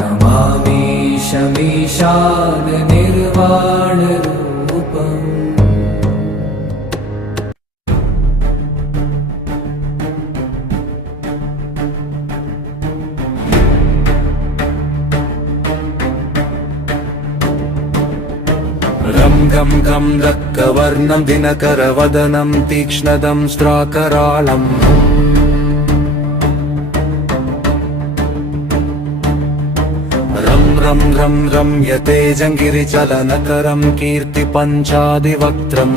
नमामि शमीशाननिर्वाणरूपम् रं गं गं रक्कवर्णं दिनकरवदनं तीक्ष्णदं स्त्राकराळम् रं रं रं रम्यते जङ्गिरिचलनकरं कीर्तिपञ्चादिवक्त्रं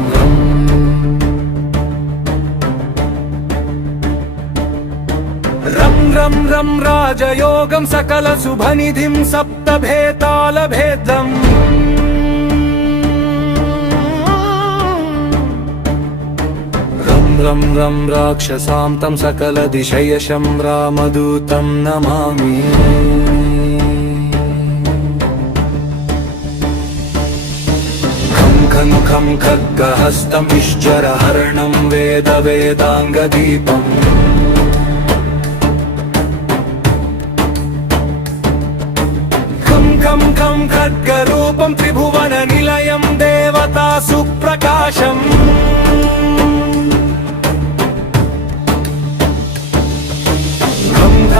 रं रं रं राजयोगं सकलशुभनिधिं सप्तभेतालभेदम् रं रं राक्षसान्तं सकलदिशयशं रामदूतं नमामि खं खं खं खड्गहस्तं निश्चरहरणं वेदवेदाङ्गदीपम् खं खं खं खड्गरूपं त्रिभुवननिलयं देवतासुप्रकाशम्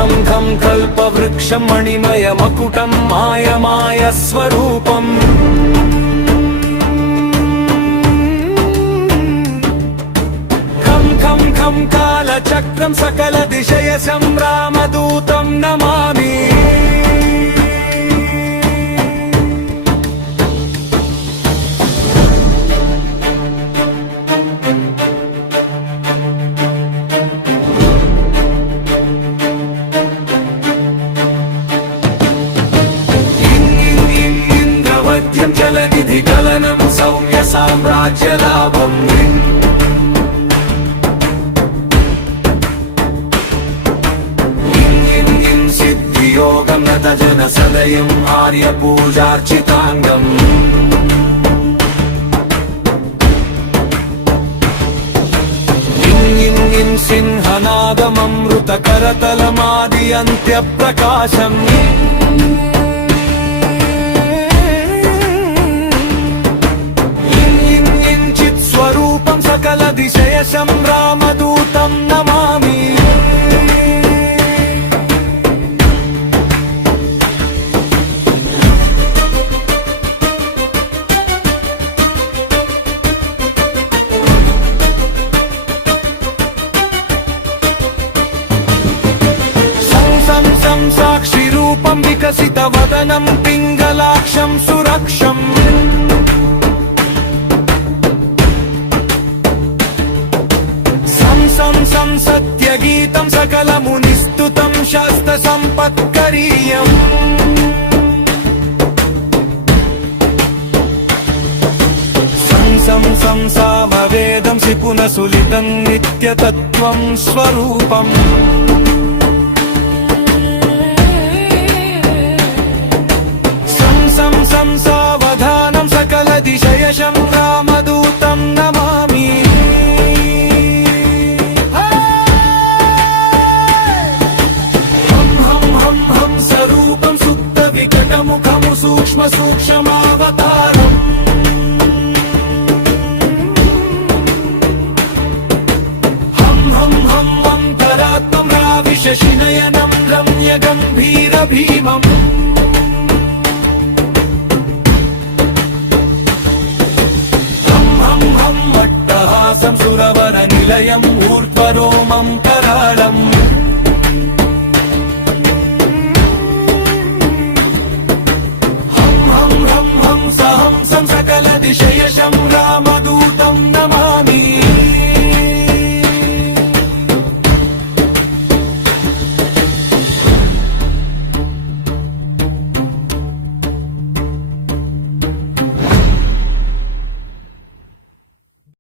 खं खं कल्पवृक्षं मणिमयमकुटं मायमायस्वरूपम् खं खं खं कालचक्रं सकलदिशयशं रामदूतं नमामि जलनिधिकलनं सौम्यसाम्राज्यलाभम् सिद्धियोगं नतजनसदयम् आर्यपूजार्चिताङ्गम् सिंहनादममृतकरतलमादियन्त्यप्रकाशम् स्वरूपं सकलदिशयशं रामदूतं नमामि सं साक्षिरूपं विकसितवदनं पिङ्गलाक्षं सुरक्षम् सं सत्यगीतं सकलमुनिस्तुतं शास्त्रसम्पत्करीयम् सं सामवेदं सिपुनसुलितं नित्यतत्त्वं स्वरूपम् सं सावधानं सकलदिशयशं रामदूतं नमामि मुखमु सूक्ष्म सूक्ष्मावतारम् हं हं हं अन्तरात्मं राविशशिनयनं रम्यगम्भीरभीमम् हं हं हं अट्टहासं सुरवरनिलयम् ऊर्ध्वरोमं कराळम् सहंसं सकलदिशयशं रामदूतं